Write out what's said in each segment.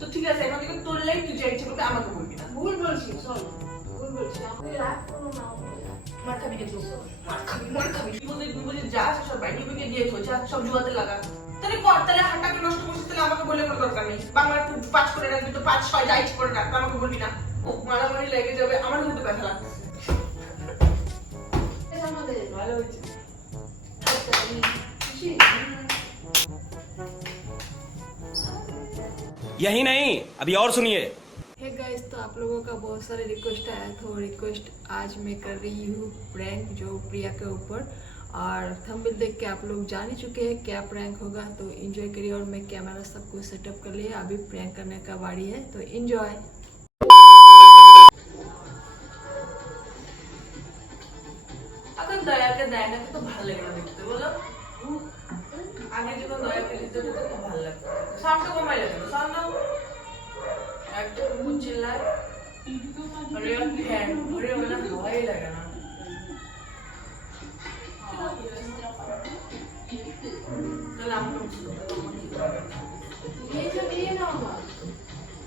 তো ঠিক আছে, এখন থেকে তোর লাইফ তুই যা ইচ্ছে করবি, আমাকে বলবি না। ভুল বলছি, শোন, ভুল বলছি, আপনি রাগ করো না। মার খাবি কিন্তু, মার খাবি। তুই বলছিস যা সব বাইরে বেরিয়ে দিয়ে তো যা, সব জুয়াতে লাগা। তাহলে কর, তাহলে হাতটাকে নষ্ট করছিস, তাহলে আমাকে বলে কোনো দরকার নেই। বাংলার খুব 5 করে রাখবি তো 5 6 যা ইচ্ছে করে রাখ, আমাকে বলবি না। ও মারামারি লেগে যাবে, আমার কিন্তু ব্যথা লাগতেছে। এটা আমাদের ভালো হয়েছে। আচ্ছা, আমি খুশি। यही नहीं, अभी और सुनिए। हे गाइस, तो आप लोगों का बहुत सारे रिक्वेस्ट आया था। रिक्वेस्ट आज मैं कर रही हूँ प्रैंक जो प्रिया के ऊपर, और थंबनेल देख के आप लोग जान ही चुके हैं क्या प्रैंक होगा। तो एंजॉय करिए, और मैं कैमरा सब कुछ सेटअप कर लिया, अभी प्रैंक करने का बारी है, तो एंजॉय। अगर दया के देय ना तो ভালো লাগে না দেখতে, বলো। আগে যখন দয়া কে দিতে তো খুব ভালো লাগতো। সাউন্ডটা কমাই লাগতো, সাউন্ড দাও। একদম মুচিল্লায় আরে ফ্যান ঘুরে ওলা হাওয়াই লাগে না। তাহলে আমরা ये जो दिए ना আমার,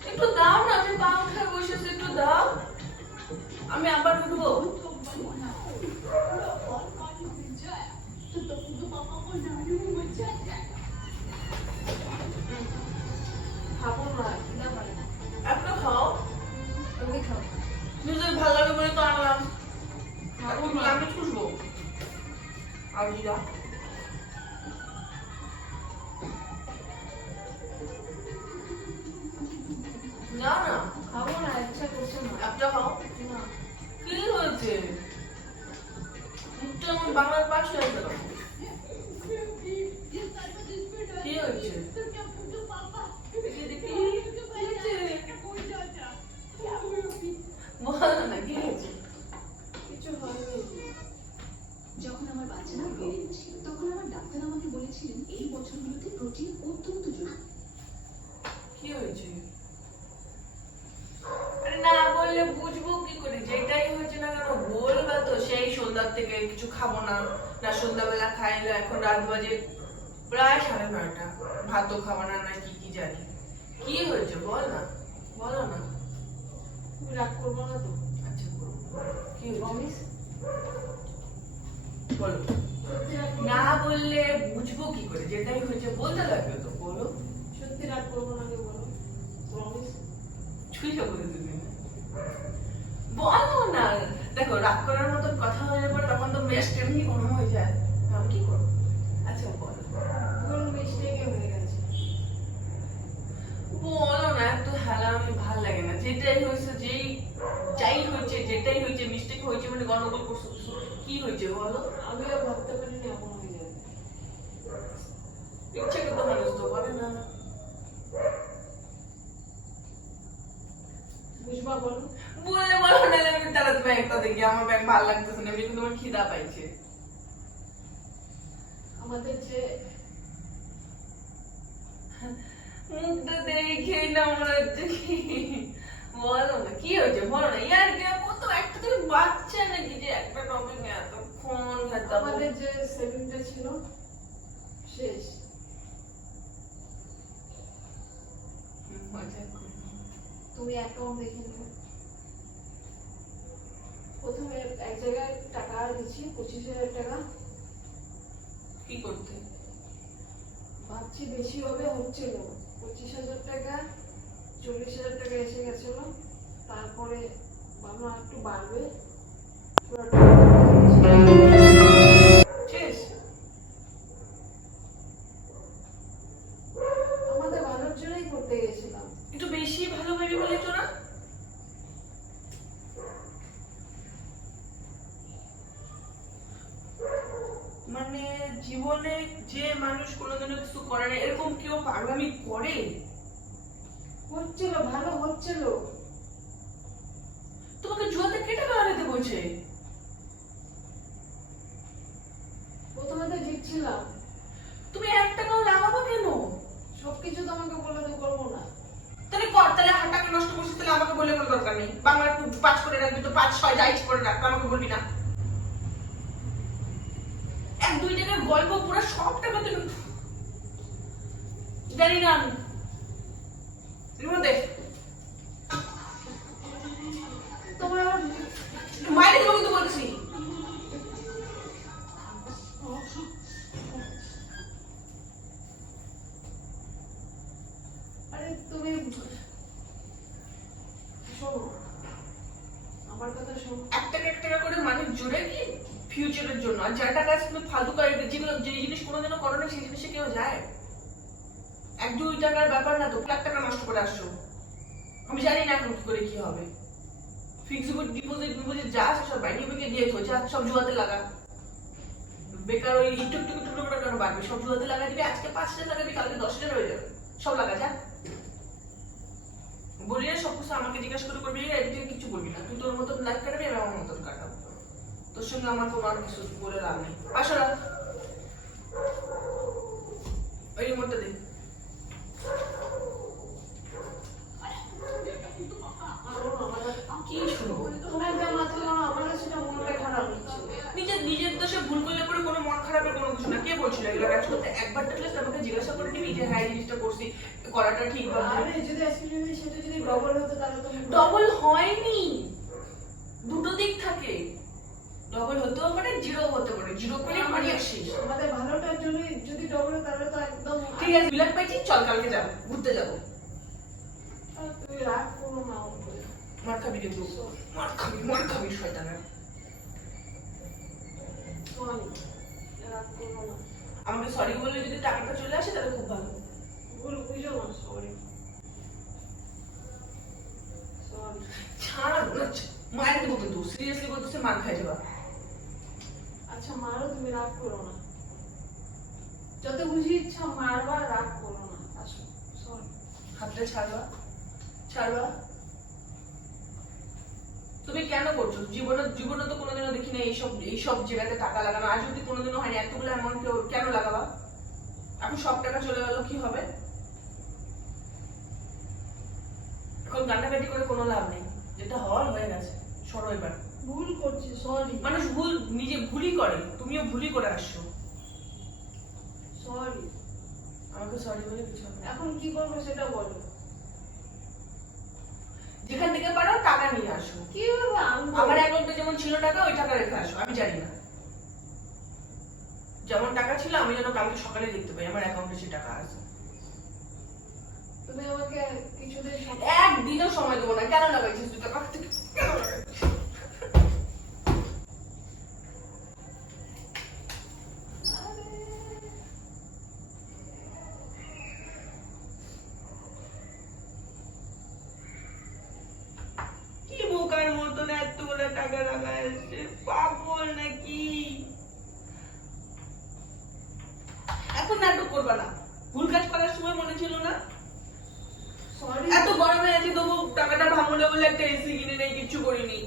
একটু দাও না, আমি পাংখা বসেছি, একটু দাও। আমি আবার উঠবো। খাবো না, খিদা পারে না। একটা খাও, তুমি খাও। নিজের ভালো লাগে বলে তো আনলাম। খাবো তুমি না। আমি খুশবো আর দিদা না না খাবো না, ইচ্ছা করছে না। একটা খাও। না, কি হয়েছে? মুখটা আমার বাংলার পাশে আছে কেন? কি হয়েছে? দেখি, দেখি, কি হয়েছে? বল না, কি হয়েছে? কিছু হয়নি। যখন আমার বাচ্চারা বেড়ে উঠছিল তখন আমার ডাক্তার আমাকে বলেছিলেন এই বছরগুলোতে প্রোটিন অত্যন্ত জরুরি। কি হয়েছে? আরে না বললে বুঝবো কি করে? যেটাই হয়েছে না কেন বলবা তো। সেই সন্ধ্যার থেকে কিছু খাবো না, না সন্ধ্যাবেলা খাইলে এখন রাত বাজে প্রায় 9:30, ভাতও খাবো না, না কি কি জানি। কি হয়েছে বল না, বলো না। তুমি রাগ করবো না তো? আচ্ছা বলো, কি হয়েছে প্রমিস? বলো। সত্যি রাগ করবো না না? বললে বুঝবো কি করে? যেটাই হয়েছে বলতে লাগবে তো, বলো। সত্যি রাগ করবো না, বলো। প্রমিস? ছুঁয়ে বলে তুমি বলো না। দেখো, রাগ করার মতন কথা হয়ে যাবে তখন তো বেশ এমনি গরম হয়ে যায়, আমি কি করবো? আচ্ছা বলো, ভুল মিস্টেকে হয়ে গেছে। বলো না। এত হেলা আমি ভাল লাগে না। যেটাই হয়েছে, যাই হয়েছে, যেটাই হয়েছে, মিস্টেক হয়েছে মানে গন্ডগোল করছো। কি হয়েছে বলো? আমিও ভাবতে পারিনি এমন হয়ে যাবে। ইচ্ছে করতে মানুষ তো করে না। বুঝবা বলো? বলে বলো না, আমি তারা ব্যাগটা দেখি, আমার ব্যাগ ভালো লাগতেছে না, এমনি কিন্তু আমার খিদা পাইছে। আমাদের যে মুখটা দেখেই না মনে হচ্ছে কি। বলো না কি হয়েছে, বলো না। ইয়ার কে কত একটা, তুমি বাচ্চা নাকি যে একটা টপিক এতক্ষণ খেতে হবে? আমাদের যে সেভিংটা ছিল শেষ। মজা করি। তুমি অ্যাকাউন্ট দেখে নিও। প্রথমে এক জায়গায় টাকা দিচ্ছি 25,000 টাকা। কি করতে? ভাবছি বেশি হবে, হচ্ছিল 25,000 টাকা, 40,000 টাকা এসে গেছিল। তারপরে ভাবলাম একটু বাড়বে, পুরো শেষ? আমাদের ভালোর জন্যই করতে গেছিলাম। একটু বেশি ভালো ভেবে বলেছো না? মানে জীবনে যে মানুষ কোনোদিনও কিছু করে না, এরকম কেউ পাগলামি করে? হচ্ছিল, ভালো হচ্ছিল। তোমাকে জুয়াতে কে টাকা লাগাতে বলছে? প্রথমে তো জিতছিলাম। তুমি 1 টাকাও লাগাবো কেন? সবকিছু তো আমাকে বলে তো করবো না। তাহলে কর, তাহলে হাতটাকে নষ্ট করছিস, তাহলে আমাকে বলে কোনো দরকার নেই। বাংলার খুব 5 করে রাখবি তো 5 6 যা ইচ্ছে করে রাখ, আমাকে বলবি না। 1 2 টাকার গল্প পুরো সব টাকা তুই জানি না আমি। এর মধ্যে তুমি শোনো, আমার কথা শোনো। এক টাকা করে মানুষ জুড়ে কি ফিউচারের জন্য, আর যা টাকা আছে তুমি ফালতু করে যেগুলো যে জিনিস কোনোদিনও করো না সেই জিনিসে কেউ যায়? 1-2 টাকার ব্যাপার না তো, লাখ টাকা নষ্ট করে আসছো। আমি জানি না এখন কি করে কি হবে। ফিক্সড ডিপোজিট যা আছে সব বাইরে দিয়ে থো, যা সব জুয়াতে লাগা। বেকার ওই একটু করে কেন বাড়বে? সব জুয়াতে লাগা দিবি, আজকে 5,000 লাগাবি, কালকে 10,000 হয়ে যাবে। সব লাগা যা। বলি না সব কিছু আমাকে জিজ্ঞাসা করে করবি, এদিকে কিছু বলবি না। তুই তোর মতন লাইফ কাটাবি, আমি আমার মতন কাটাবো। তোর সঙ্গে আমার কোনো আর কিছু বলে লাভ নেই। পাশে রাখ ওই রিমোটটা দে। কি শুনবো? তোমার যা মাথা গরম, আমার সেটা মনটা খারাপ হচ্ছে। নিজের দোষে ভুল করলে পরে কোনো মন খারাপের কোনো কিছু না। কে বলছিল এগুলো কাজ করতে? একবার দেখলে আমাকে জিজ্ঞাসা করে নিবি যে হ্যাঁ এই জিনিসটা করছি, করাটা ঠিক বা ভুল। আরে যদি আজকে যদি সেটা যদি ডবল হতো তাহলে তো ডবল হয়নি, দুটো দিক থাকে। ডবল হতেও পারে, জিরো হতে পারে। জিরো করে মানে আসিস। আমাদের ভালোটার জন্য যদি ডবল হয় তাহলে তো একদম ঠিক আছে, বিলাট পাইছি, চল কালকে যাবো, ঘুরতে যাবো। তুমি রাগ করো না ওর উপরে। মার খাবি রে তুই, মার খাবি শয়তানের। সোহানি, রাগ করো না। আমাকে সরি বলে যদি টাকাটা চলে আসে তাহলে খুব ভালো। ভুল বুঝো না, সরি সরি। ছাড় না, মায়ের দেবো কিন্তু সিরিয়াসলি বলতেছে, মার খাই যাবা। আচ্ছা মারো, তুমি রাগ করো না। যত বুঝি ইচ্ছা মারবা, রাগ করো না। আসো, সরি। হাতটা ছাড়বা, ছাড়বা। তুমি কেন করছো? জীবনে তো কোনোদিনও দেখি না এইসব জায়গাতে টাকা লাগানো। আজ অব্দি কোনোদিনও হয়নি। এতগুলো অ্যামাউন্ট কেন লাগাবা? এখন সব টাকা চলে গেল, কি হবে? এখন কান্নাকাটি করে কোনো লাভ নেই। যেটা হওয়ার হয়ে গেছে, সরো এবার। ভুল করছি, সরি মানুষ ভুল নিজে ভুলই করে, তুমিও ভুলই করে আসছো। সরি। আমাকে সরি বলে কিছু হবে না। এখন কি করবো সেটা বলো। যেখান থেকে পারো টাকা নিয়ে আসো। কিভাবে আনবো? আমার অ্যাকাউন্টে যেমন ছিল টাকা, ওই টাকা রেখে আসো। আমি জানি না, যেমন টাকা ছিল আমি যেন কালকে সকালে দেখতে পাই আমার অ্যাকাউন্টে সে টাকা আছে। তুমি আমাকে কিছুদিন একদিনও সময় দেবো না। কেন লাগাইছিস তুই টাকা? কেন লাগাইছিস? কি বোকার মতন এতগুলো টাকা লাগাইছে, পাগল নাকি? এখন নাটক করবা না। ভুল কাজ করার সময় মনে ছিল না? সরি। এত গরমে আছি তবু টাকাটা ভাঙলে বলে একটা এসি কিনে নেই, কিচ্ছু করিনি।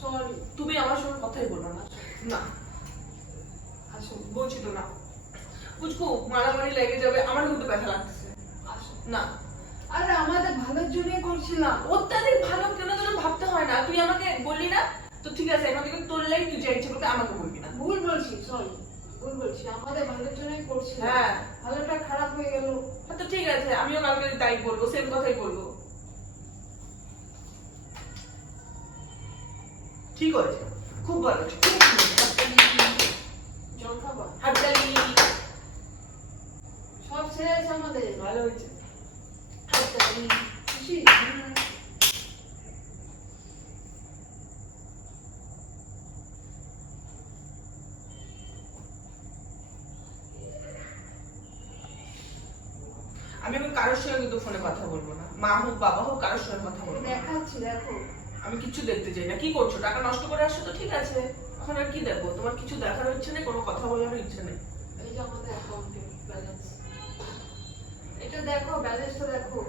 সরি। তুমি আমার সঙ্গে কথাই বলবা না। না আসো, বলছি তো না। পুচকু মারামারি লেগে যাবে, আমার কিন্তু ব্যথা লাগতেছে। আসো। না, আরে আমাদের ভালোর জন্যই করছিলাম। অত্যাধিক ভালো কেন তোর ভাবতে হয় না? তুই আমাকে বললি না তো ঠিক আছে, এখন থেকে তোর লাইফ তুই যা ইচ্ছে করতে, আমাকে বলবি না। ভুল বলছি, সরি ভুল বলছি। আমাদের ভালোর জন্যই করছিলাম। হ্যাঁ। ভালোটা খারাপ হয়ে গেল। তো ঠিক আছে, আমিও কালকে তাই বলবো, সেম কথাই বলবো। ঠিক আছে, খুব ভালো, খুব সুন্দর। জল খাবা? হাততালি। সব ছেড়ে আছে আমাদের। ভালো হয়েছে, হাততালি। খুশি? আমি এখন কারোর সঙ্গে কিন্তু ফোনে কথা বলবো না। মা হোক বাবা হোক, কারোর সঙ্গে কথা বলবো না। দেখাচ্ছি, দেখো। আমি কিছু দেখতে চাই না। কি করছো? টাকা নষ্ট করে আসছো তো ঠিক আছে, এখন আর কি দেখবো? তোমার কিছু দেখার ইচ্ছে নেই, কোনো কথা বলার ইচ্ছে নেই। এই যে আমাদের অ্যাকাউন্টে ব্যালেন্স। এটা দেখো, ব্যালেন্সটা দেখো।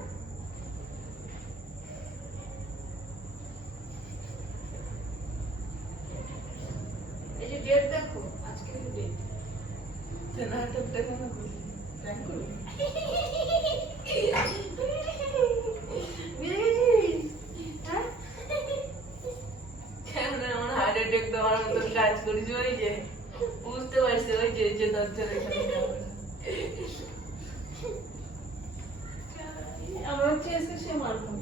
এই যে ডেট দেখো, আজকের ডেট। জেনারেটর দেখো না, থ্যাংক ইউ। বুঝে গেছিস? হ্যাঁ? কেন আমার হার্ট অ্যাটাক দেওয়ার মতন কাজ করিস? ওই যে বুঝতে পারছি, ওই যে দরজার এখানে আমরা হচ্ছে এসে সে মার খাবো।